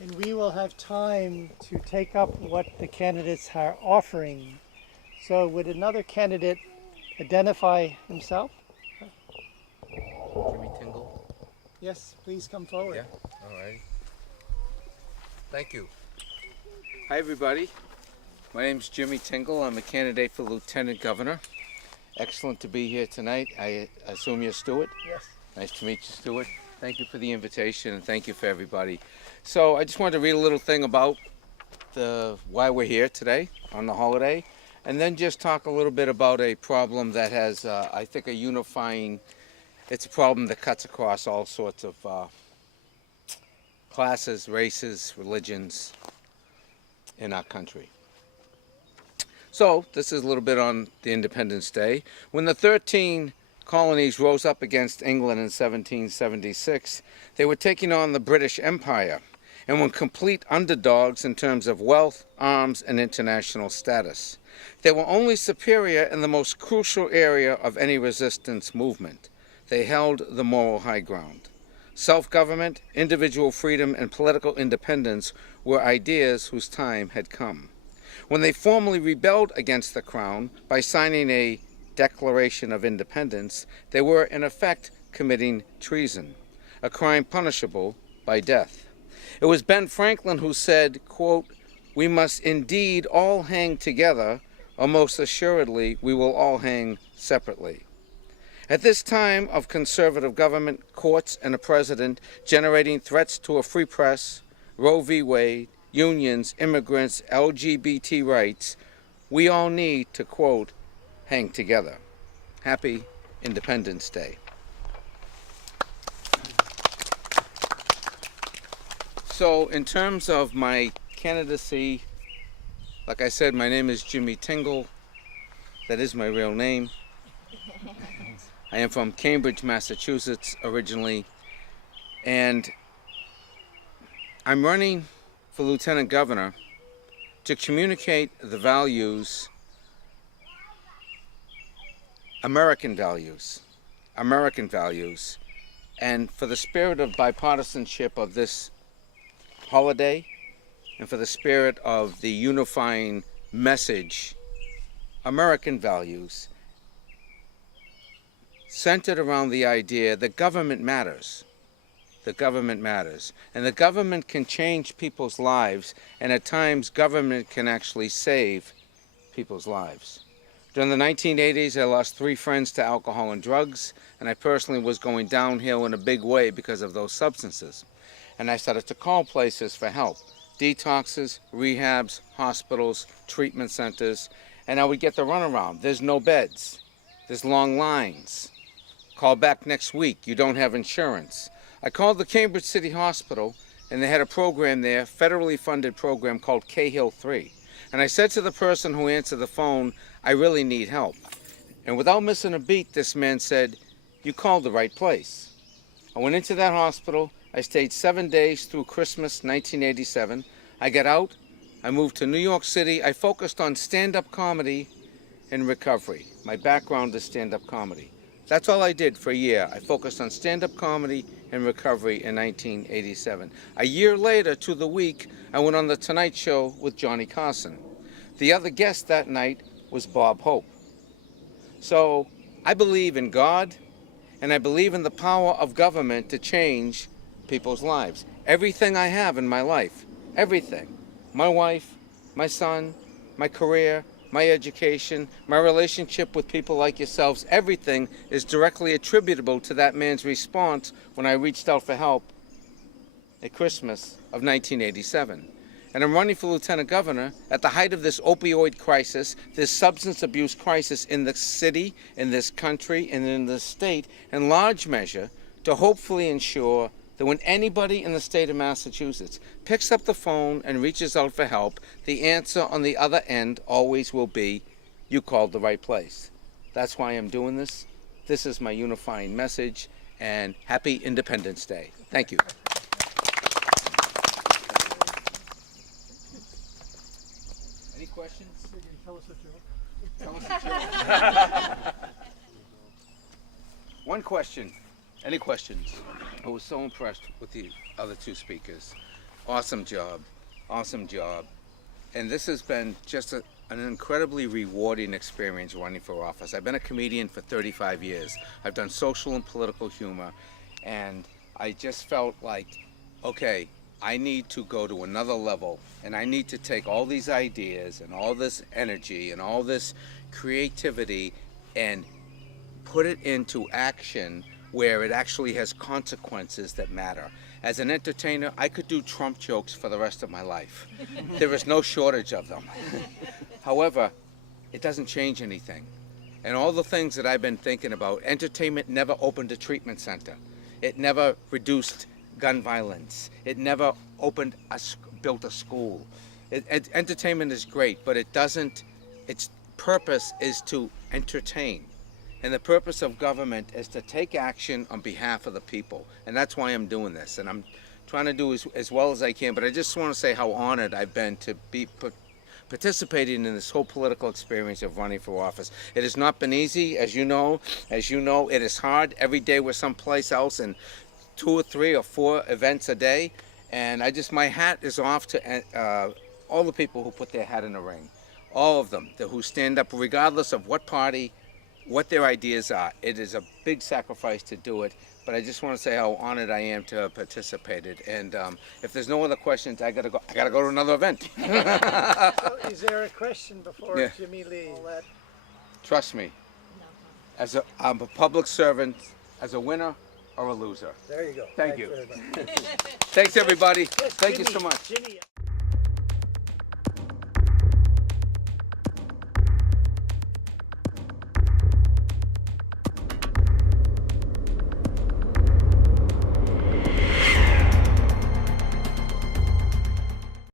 and we will have time to take up what the candidates are offering. So would another candidate identify himself? Jimmy Tingle. Yes, please come forward. Yeah, all right. Thank you. Hi, everybody. My name's Jimmy Tingle. I'm a candidate for Lieutenant Governor. Excellent to be here tonight. I assume you're Stuart? Yes. Nice to meet you, Stuart. Thank you for the invitation, and thank you for everybody. So I just wanted to read a little thing about why we're here today on the holiday, and then just talk a little bit about a problem that has, I think, a unifying. It's a problem that cuts across all sorts of classes, races, religions in our country. So this is a little bit on the Independence Day. When the 13 colonies rose up against England in 1776, they were taking on the British Empire and were complete underdogs in terms of wealth, arms, and international status. They were only superior in the most crucial area of any resistance movement. They held the moral high ground. Self-government, individual freedom, and political independence were ideas whose time had come. When they formally rebelled against the Crown by signing a Declaration of Independence, they were in effect committing treason, a crime punishable by death. It was Ben Franklin who said, quote, "We must indeed all hang together, or most assuredly we will all hang separately." At this time of conservative government, courts, and a president generating threats to a free press, Roe v. Wade, unions, immigrants, LGBT rights, we all need to, quote, hang together. Happy Independence Day. So in terms of my candidacy, like I said, my name is Jimmy Tingle. That is my real name. I am from Cambridge, Massachusetts originally, and I'm running for Lieutenant Governor to communicate the values, American values, and for the spirit of bipartisanship of this holiday, and for the spirit of the unifying message, American values, centered around the idea that government matters. The government matters. And the government can change people's lives, and at times government can actually save people's lives. During the 1980s, I lost 3 friends to alcohol and drugs, and I personally was going downhill in a big way because of those substances. And I started to call places for help. Detoxes, rehabs, hospitals, treatment centers, and I would get the runaround. There's no beds. There's long lines. Call back next week. You don't have insurance. I called the Cambridge City Hospital, and they had a program there, federally funded program called Cahill 3. And I said to the person who answered the phone, I really need help. And without missing a beat, this man said, you called the right place. I went into that hospital. I stayed 7 days through Christmas 1987. I got out. I moved to New York City. I focused on stand-up comedy and recovery. My background is stand-up comedy. That's all I did for a year. I focused on stand-up comedy and recovery in 1987. A year later, to the week, I went on The Tonight Show with Johnny Carson. The other guest that night was Bob Hope. So I believe in God, and I believe in the power of government to change people's lives. Everything I have in my life, everything, my wife, my son, my career, my education, my relationship with people like yourselves, everything is directly attributable to that man's response when I reached out for help at Christmas of 1987. And I'm running for Lieutenant Governor at the height of this opioid crisis, this substance abuse crisis in the city, in this country, and in the state, in large measure, to hopefully ensure that when anybody in the state of Massachusetts picks up the phone and reaches out for help, the answer on the other end always will be, you called the right place. That's why I'm doing this. This is my unifying message, and happy Independence Day. Thank you. Any questions? Tell us a joke. Tell us a joke. One question. Any questions? I was so impressed with the other 2 speakers. Awesome job. Awesome job. And this has been just an incredibly rewarding experience running for office. I've been a comedian for 35 years. I've done social and political humor, and I just felt like, okay, I need to go to another level, and I need to take all these ideas and all this energy and all this creativity and put it into action where it actually has consequences that matter. As an entertainer, I could do Trump jokes for the rest of my life. There is no shortage of them. However, it doesn't change anything. And all the things that I've been thinking about, entertainment never opened a treatment center. It never reduced gun violence. It never built a school. Entertainment is great, but it doesn't, its purpose is to entertain. And the purpose of government is to take action on behalf of the people. And that's why I'm doing this. And I'm trying to do as well as I can. But I just want to say how honored I've been to be participating in this whole political experience of running for office. It has not been easy, as you know. As you know, it is hard. Every day we're someplace else and 2 or 3 or 4 events a day. And my hat is off to all the people who put their hat in the ring. All of them, who stand up regardless of what party, what their ideas are. It is a big sacrifice to do it, but I just want to say how honored I am to have participated. And if there's no other questions, I gotta go to another event. So is there a question before Yeah. Jimmy leaves? Trust me, I'm a public servant, as a winner or a loser. There you go. Thank Thanks you. very much. Thanks everybody. Yes, Thank you Jimmy, so much. Jimmy.